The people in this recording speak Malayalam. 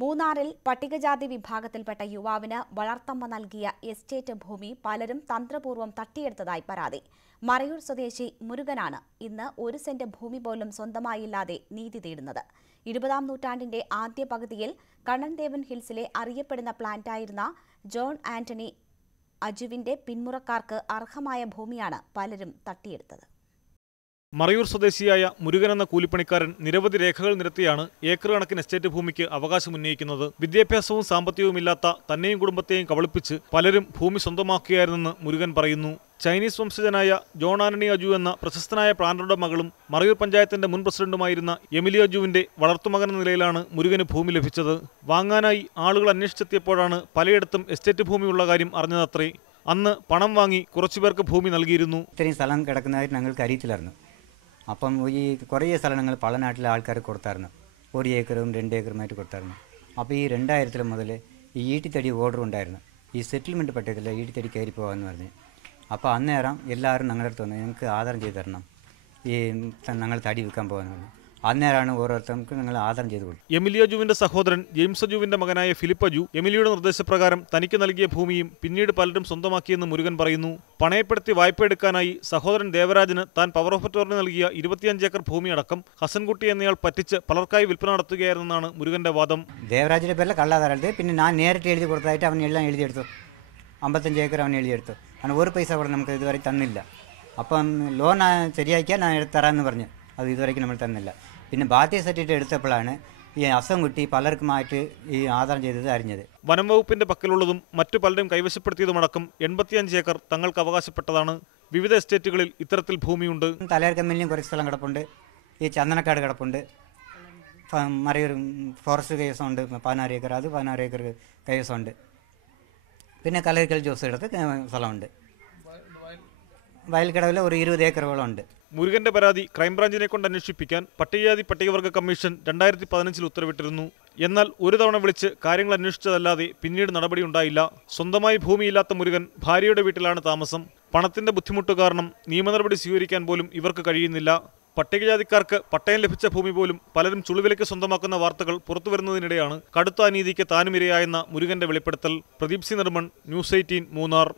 മൂന്നാറിൽ പട്ടികജാതി വിഭാഗത്തിൽപ്പെട്ട യുവാവിന് വളർത്തമ്മ നൽകിയ എസ്റ്റേറ്റ് ഭൂമി പലരും തന്ത്രപൂർവ്വം തട്ടിയെടുത്തതായി പരാതി. മറയൂർ സ്വദേശി മുരുകനാണ് ഇന്ന് 1 സെന്റ് ഭൂമി പോലും സ്വന്തമായില്ലാതെ നീതി തേടുന്നത്. 20-ാം നൂറ്റാണ്ടിന്റെ ആദ്യ പകുതിയിൽ കണ്ണൻദേവൻ ഹിൽസിലെ അറിയപ്പെടുന്ന പ്ലാന്റായിരുന്ന ജോൺ ആന്റണി അജുവിന്റെ പിന്മുറക്കാർക്ക് അർഹമായ ഭൂമിയാണ് പലരും തട്ടിയെടുത്തത്. മറയൂർ സ്വദേശിയായ മുരുകൻ എന്ന കൂലിപ്പണിക്കാരൻ നിരവധി രേഖകൾ നിരത്തിയാണ് ഏക്കർ കണക്കിന് എസ്റ്റേറ്റ് ഭൂമിക്ക് അവകാശമുന്നയിക്കുന്നത്. വിദ്യാഭ്യാസവും സാമ്പത്തികവുമില്ലാത്ത തന്നെയും കുടുംബത്തെയും കബളിപ്പിച്ച് പലരും ഭൂമി സ്വന്തമാക്കുകയായിരുന്നെന്ന് മുരുകൻ പറയുന്നു. ചൈനീസ് വംശജനായ ജോൺ ആന്റണി അജു എന്ന പ്രശസ്തനായ പ്ലാന്ററുടെ മകളും മറയൂർ പഞ്ചായത്തിന്റെ മുൻ പ്രസിഡന്റുമായിരുന്ന എമിലി അജുവിന്റെ വളർത്തുമകൻ എന്ന നിലയിലാണ് മുരുകന് ഭൂമി ലഭിച്ചത്. വാങ്ങാനായി ആളുകൾ അന്വേഷിച്ചെത്തിയപ്പോഴാണ് പലയിടത്തും എസ്റ്റേറ്റ് ഭൂമിയുള്ള കാര്യം അറിഞ്ഞതത്രേ. അന്ന് പണം വാങ്ങി കുറച്ചുപേർക്ക് ഭൂമി നൽകിയിരുന്നു. ഇത്രയും സ്ഥലം കിടക്കുന്നതായിട്ട് ഞങ്ങൾക്ക് അറിയത്തില്ലായിരുന്നു. അപ്പം ഈ കുറേ സ്ഥലങ്ങൾ പല നാട്ടിലെ ആൾക്കാർ കൊടുത്തായിരുന്നു. 1 ഏക്കറും 2 ഏക്കറുമായിട്ട് കൊടുത്തായിരുന്നു. അപ്പോൾ ഈ 2000 മുതൽ ഈ ഈട്ടിത്തടി ഓർഡർ ഉണ്ടായിരുന്നു. ഈ സെറ്റിൽമെൻറ്റ് പറ്റത്തില്ല, ഈട്ടിത്തടി കയറി പോകാമെന്ന് പറഞ്ഞ്. അപ്പോൾ അന്നേരം എല്ലാവരും ഞങ്ങളുടെ അടുത്ത് വന്നു, ഞങ്ങൾക്ക് ആധാരം ചെയ്ത് തരണം, ഈ ഞങ്ങൾ തടി വിൽക്കാൻ പോകുന്നു. അന്നേരമാണ് ഓരോരുത്തർക്കും ഞങ്ങൾ ആധാരം ചെയ്ത് കൊടുത്തു. എമിലി അജുവിന്റെ സഹോദരൻ ജെയിംസ് അജുവിന്റെ മകനായ ഫിലിപ്പ് അജു എമിലിയുടെ നിർദ്ദേശപ്രകാരം തനിക്ക് നൽകിയ ഭൂമിയും പിന്നീട് പലരും സ്വന്തമാക്കിയെന്ന് മുരുകൻ പറയുന്നു. പണയപ്പെടുത്തി വായ്പ എടുക്കാനായി സഹോദരൻ ദേവരാജന് താൻ പവർ ഓഫ് അറ്റോർണി നൽകിയ 25 ഏക്കർ ഭൂമിയടക്കം ഹസൻകുട്ടി എന്നയാൾ പറ്റിച്ച് പലർക്കായി വിൽപ്പന നടത്തുകയായിരുന്നെന്നാണ് മുരുകന്റെ വാദം. ദേവരാജിന്റെ പേരിൽ കള്ളാധാരം പിന്നെ ഞാൻ നേരിട്ട് എഴുതി കൊടുത്തായിട്ട് അവൻ എല്ലാം എഴുതിയെടുത്തു. 55 ഏക്കർ അവൻ എഴുതിയെടുത്തു. അവൻ 1 പൈസ കൂടെ നമുക്ക് ഇതുവരെ തന്നില്ല. അപ്പം ലോൺ ശരിയാക്കിയാൽ ഞാൻ തരാമെന്ന് പറഞ്ഞു. അത് ഇതുവരെയ്ക്ക് നമ്മൾ തന്നില്ല. പിന്നെ ബാധ്യത സർട്ടിഫിക്കറ്റ് എടുത്തപ്പോഴാണ് ഈ ഹസൻകുട്ടി പലർക്കുമായിട്ട് ഈ ആധാരം ചെയ്തത് അറിഞ്ഞത്. വനം വകുപ്പിന്റെ പക്കലുള്ളതും മറ്റു പലരും കൈവശപ്പെടുത്തിയതുമടക്കം 85 ഏക്കർ തങ്ങൾക്ക് അവകാശപ്പെട്ടതാണ്. വിവിധ എസ്റ്റേറ്റുകളിൽ ഇത്തരത്തിൽ ഭൂമിയുണ്ട്. തലയർ കമ്പനിയും കുറച്ച് സ്ഥലം കിടപ്പുണ്ട്. ഈ ചന്ദനക്കാട് കിടപ്പുണ്ട്. മറയൂർ ഫോറസ്റ്റ് കൈവസമുണ്ട് 16 ഏക്കർ. അത് 16 ഏക്കർ കൈവസമുണ്ട്. പിന്നെ കലരിക്കൽ ജോസ് എടുത്ത് സ്ഥലമുണ്ട്. വയൽക്കടവിൽ ഒരു 20 ഏക്കറോളം ഉണ്ട്. മുരുകന്റെ പരാതി ക്രൈംബ്രാഞ്ചിനെ കൊണ്ട് അന്വേഷിപ്പിക്കാൻ പട്ടികജാതി പട്ടികവർഗ കമ്മീഷൻ 2015 ഉത്തരവിട്ടിരുന്നു. എന്നാൽ ഒരു തവണ വിളിച്ച് കാര്യങ്ങൾ അന്വേഷിച്ചതല്ലാതെ പിന്നീട് നടപടിയുണ്ടായില്ല. സ്വന്തമായി ഭൂമിയില്ലാത്ത മുരുകൻ ഭാര്യയുടെ വീട്ടിലാണ് താമസം. പണത്തിന്റെ ബുദ്ധിമുട്ട് കാരണം നിയമനടപടി സ്വീകരിക്കാൻ പോലും ഇവർക്ക് കഴിയുന്നില്ല. പട്ടികജാതിക്കാർക്ക് പട്ടയം ലഭിച്ച ഭൂമി പോലും പലരും ചുളുവിലയ്ക്ക് സ്വന്തമാക്കുന്ന വാർത്തകൾ പുറത്തുവരുന്നതിനിടെയാണ് കടുത്ത അനീതിക്ക് താനും ഇരയായെന്ന മുരുകന്റെ വെളിപ്പെടുത്തൽ. Pradeep C Nirman, news 18, Munnar.